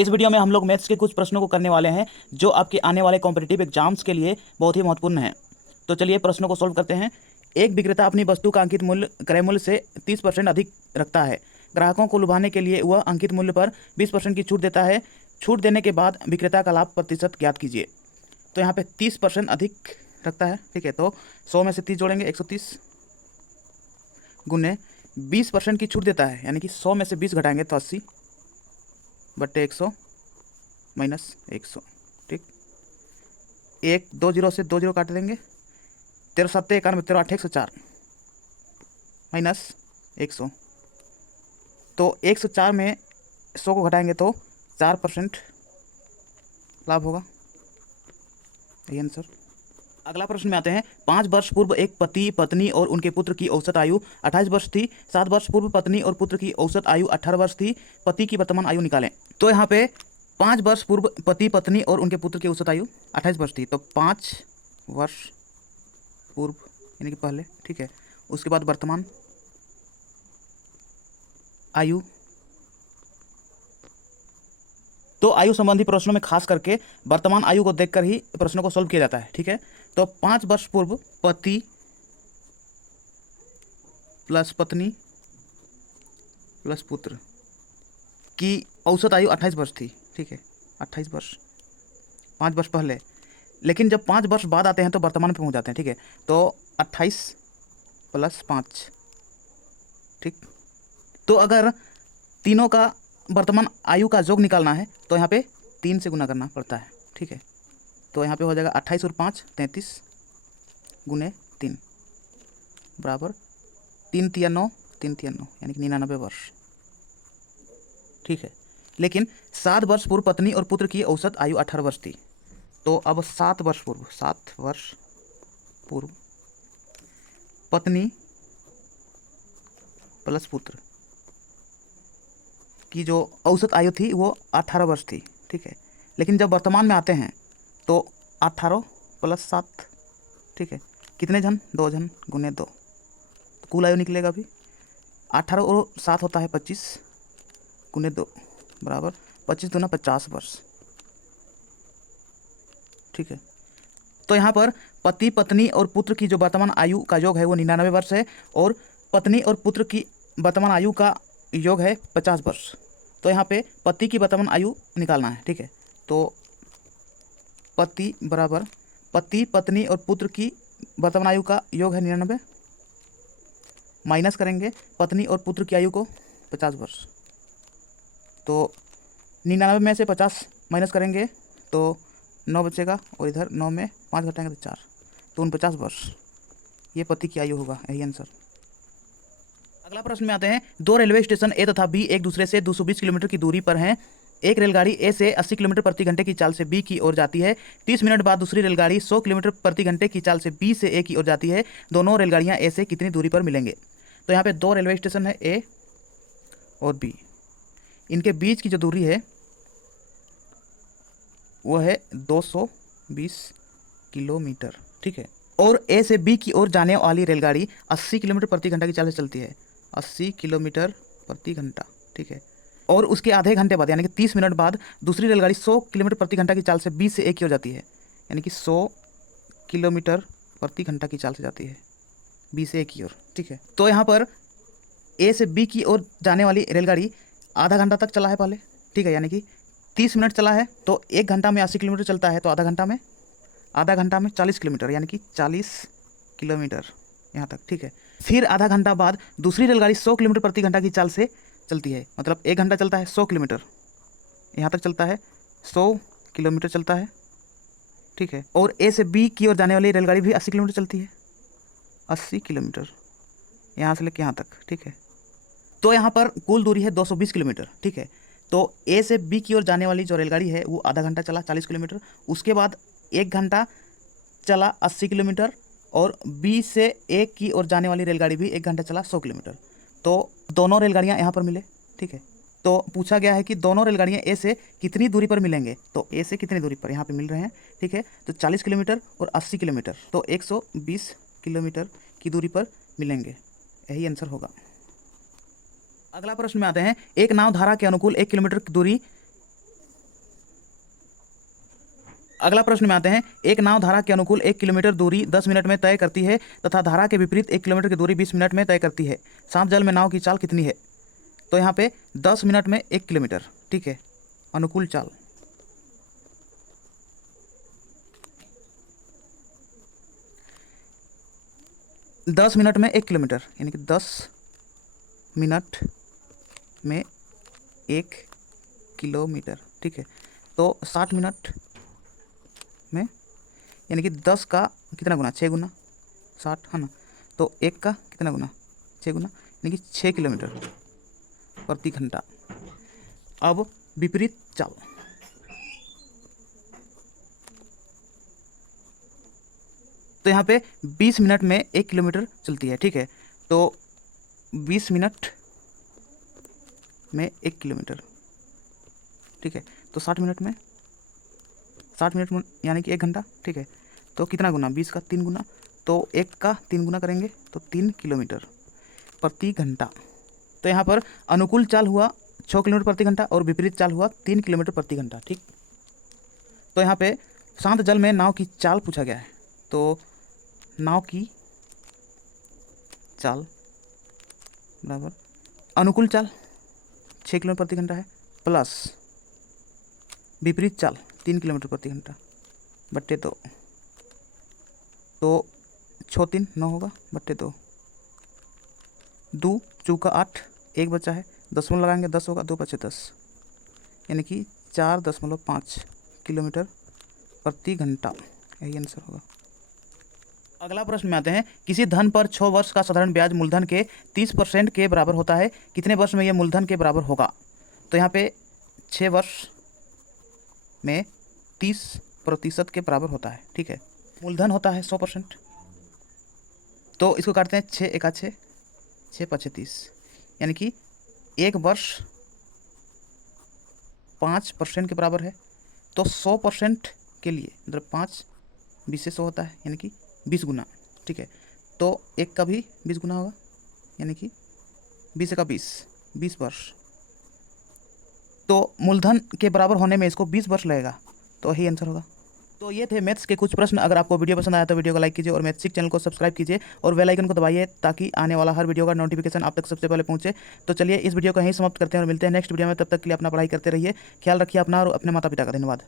इस वीडियो में हम लोग मैथ्स के कुछ प्रश्नों को करने वाले हैं जो आपके आने वाले कॉम्पिटिटिव एग्जाम्स के लिए बहुत ही महत्वपूर्ण है। तो चलिए प्रश्नों को सॉल्व करते हैं। एक विक्रेता अपनी वस्तु का अंकित मूल्य क्रय मूल्य से 30% अधिक रखता है। ग्राहकों को लुभाने के लिए वह अंकित मूल्य पर 20% की छूट देता है। छूट देने के बाद विक्रेता का लाभ प्रतिशत ज्ञात कीजिए। तो यहाँ पे 30% अधिक रखता है, ठीक है। तो 100 में से 30 जोड़ेंगे 130 गुने 20% की छूट देता है, यानी कि 100 में से 20 घटाएंगे तो 80 बट्टे 100 माइनस 100, ठीक। एक 2 जीरो से 2 जीरो काट देंगे, 13 सत्ते 91, 13 8 104 माइनस 100। तो 104 में 100 को घटाएंगे तो 4% लाभ होगा, यही आंसर। अगला प्रश्न में आते हैं। 5 वर्ष पूर्व एक पति पत्नी और उनके पुत्र की औसत आयु 28 वर्ष थी। 7 वर्ष पूर्व पत्नी और पुत्र की औसत आयु 18 वर्ष थी। पति की वर्तमान आयु निकालें। तो यहाँ पे 5 वर्ष पूर्व पति पत्नी और उनके पुत्र की औसत आयु 28 वर्ष थी। तो 5 वर्ष पूर्व यानी कि पहले, ठीक है। उसके बाद वर्तमान आयु। तो आयु संबंधी प्रश्नों में खास करके वर्तमान आयु को देखकर ही प्रश्नों को सॉल्व किया जाता है, ठीक है। तो 5 वर्ष पूर्व पति प्लस पत्नी प्लस पुत्र की औसत आयु 28 वर्ष थी, ठीक है। 28 वर्ष 5 वर्ष पहले, लेकिन जब 5 वर्ष बाद आते हैं तो वर्तमान पे पहुंच जाते हैं, ठीक है। तो 28 प्लस 5, ठीक। तो अगर तीनों का वर्तमान आयु का योग निकालना है तो यहाँ पे 3 से गुना करना पड़ता है, ठीक है। तो यहाँ पे हो जाएगा 28 और 5 33 गुने 3 बराबर 3 तिया 9, 3 तिया 9 यानी कि 99 वर्ष, ठीक है। लेकिन 7 वर्ष पूर्व पत्नी और पुत्र की औसत आयु 18 वर्ष थी। तो अब 7 वर्ष पूर्व पत्नी प्लस पुत्र की जो औसत आयु थी वो 18 वर्ष थी, ठीक है। लेकिन जब वर्तमान में आते हैं तो 18 प्लस 7, ठीक है। कितने जन? 2 जन गुने 2, तो कुल आयु निकलेगा अभी 18 और 7 होता है 25 गुने 2 बराबर 25 दूना 50 वर्ष, ठीक है। तो यहाँ पर पति पत्नी और पुत्र की जो वर्तमान आयु का योग है वो 99 वर्ष है और पत्नी और पुत्र की वर्तमान आयु का योग है 50 वर्ष। तो यहाँ पे पति की वर्तमान आयु निकालना है, ठीक है। तो पति बराबर पति पत्नी और पुत्र की वर्तमान आयु का योग है 99, माइनस करेंगे पत्नी और पुत्र की आयु को 50 वर्ष। तो 99 में से 50 माइनस करेंगे तो 9 बचेगा और इधर 9 में 5 घटाएंगे तो 4, तो 49 वर्ष ये पति की आयु होगा, यही आंसर। अगला प्रश्न में आते हैं। 2 रेलवे स्टेशन ए तथा बी एक दूसरे से 220 किलोमीटर की दूरी पर हैं। एक रेलगाड़ी ए से 80 किलोमीटर प्रति घंटे की चाल से बी की ओर जाती है। 30 मिनट बाद दूसरी रेलगाड़ी 100 किलोमीटर प्रति घंटे की चाल से बी से ए की ओर जाती है। दोनों रेलगाड़ियां ए से कितनी दूरी पर मिलेंगे? तो यहाँ पे 2 रेलवे स्टेशन है ए और बी, इनके बीच की जो दूरी है वो है 220 किलोमीटर, ठीक है। और ए से बी की ओर जाने वाली रेलगाड़ी 80 किलोमीटर प्रति घंटा की चाल से चलती है, 80 किलोमीटर प्रति घंटा, ठीक है। और उसके आधे घंटे बाद यानी कि 30 मिनट बाद दूसरी रेलगाड़ी 100 किलोमीटर प्रति घंटा की चाल से बी से ए की ओर जाती है, यानी कि 100 किलोमीटर प्रति घंटा की चाल से जाती है बी से ए की ओर, ठीक है। तो यहाँ पर ए से बी की ओर जाने वाली रेलगाड़ी आधा घंटा तक चला है पहले, ठीक है। यानी कि 30 मिनट चला है तो 1 घंटा में 80 किलोमीटर चलता है, तो आधा घंटा में 40 किलोमीटर यानी कि 40 किलोमीटर यहाँ तक, ठीक है। फिर आधा घंटा बाद दूसरी रेलगाड़ी 100 किलोमीटर प्रति घंटा की चाल से चलती है, मतलब 1 घंटा चलता है 100 किलोमीटर, यहाँ तक चलता है 100 किलोमीटर चलता है, ठीक है। और ए से बी की ओर जाने वाली रेलगाड़ी भी 80 किलोमीटर चलती है, 80 किलोमीटर यहाँ से लेकर यहाँ तक, ठीक है। तो यहाँ पर कुल दूरी है 220 किलोमीटर, ठीक है। तो ए से बी की ओर जाने वाली जो रेलगाड़ी है वो आधा घंटा चला 40 किलोमीटर, उसके बाद 1 घंटा चला 80 किलोमीटर, और बी से ए की ओर जाने वाली रेलगाड़ी भी 1 घंटा चला 100 किलोमीटर। तो दोनों रेलगाड़ियाँ यहाँ पर मिले, ठीक है। तो पूछा गया है कि दोनों रेलगाड़ियाँ ए से कितनी दूरी पर मिलेंगे, तो ए से कितनी दूरी पर यहाँ पे मिल रहे हैं, ठीक है। तो 40 किलोमीटर और 80 किलोमीटर, तो 120 किलोमीटर की दूरी पर मिलेंगे, यही आंसर होगा। अगला प्रश्न में आते हैं। एक नाव धारा के अनुकूल 1 किलोमीटर की दूरी अगला प्रश्न में आते हैं, एक नाव धारा के अनुकूल 1 किलोमीटर दूरी 10 मिनट में तय करती है तथा धारा के विपरीत 1 किलोमीटर की दूरी 20 मिनट में तय करती है। शांत जल में नाव की चाल कितनी है? तो यहाँ पे 10 मिनट में 1 किलोमीटर, ठीक है, अनुकूल चाल। दस मिनट में 1 किलोमीटर यानी कि 10 मिनट में 1 किलोमीटर, ठीक है। तो 60 मिनट में यानी कि 10 का कितना गुना, 6 गुना 60 है ना, तो 1 का कितना गुना, 6 गुना यानी कि 6 किलोमीटर प्रति घंटा। अब विपरीत चाल, तो यहाँ पे 20 मिनट में 1 किलोमीटर चलती है, ठीक है। तो 20 मिनट में 1 किलोमीटर, ठीक है। तो 60 मिनट में, 60 मिनट में यानी कि 1 घंटा, ठीक है। तो कितना गुना, 20 का 3 गुना, तो 1 का 3 गुना करेंगे तो 3 किलोमीटर प्रति घंटा। तो यहाँ पर अनुकूल चाल हुआ 6 किलोमीटर प्रति घंटा और विपरीत चाल हुआ 3 किलोमीटर प्रति घंटा, ठीक। तो यहाँ पे शांत जल में नाव की चाल पूछा गया है, तो नाव की चाल बराबर अनुकूल चाल 6 किलोमीटर प्रति घंटा है प्लस विपरीत चाल 3 किलोमीटर प्रति घंटा बट्टे 2, तो 6 3 9 होगा बट्टे 2, 2 चौका 8, 1 बचा है, दशमलव लगाएंगे 10 होगा, 2 बचे 10 यानी कि 4.5 किलोमीटर प्रति घंटा, यही आंसर होगा। अगला प्रश्न में आते हैं, किसी धन पर 6 वर्ष का साधारण ब्याज मूलधन के 30% के बराबर होता है, कितने वर्ष में यह मूलधन के बराबर होगा? तो यहाँ पे 6 वर्ष में 30% के बराबर होता है, ठीक है। मूलधन होता है 100%, तो इसको काटते हैं 6 एका 6, 6 5 30 यानी कि 1 वर्ष 5% के बराबर है। तो 100% के लिए मतलब 5 20 से 100 होता है यानी कि 20 गुना, ठीक है। तो 1 का भी 20 गुना होगा यानी कि 20 का 20 वर्ष। तो मूलधन के बराबर होने में इसको 20 वर्ष लगेगा, तो यही आंसर होगा। तो ये थे मैथ्स के कुछ प्रश्न। अगर आपको वीडियो पसंद आया तो वीडियो को लाइक कीजिए और मैथ्सिक चैनल को सब्सक्राइब कीजिए और बेल आइकन को दबाइए ताकि आने वाला हर वीडियो का नोटिफिकेशन आप तक सबसे पहले पहुंचे। तो चलिए इस वीडियो को यहीं समाप्त करते हैं और मिलते हैं नेक्स्ट वीडियो में। तब तक के लिए अपना पढ़ाई करते रहिए, ख्याल रखिए अपना और अपने माता पिता का। धन्यवाद।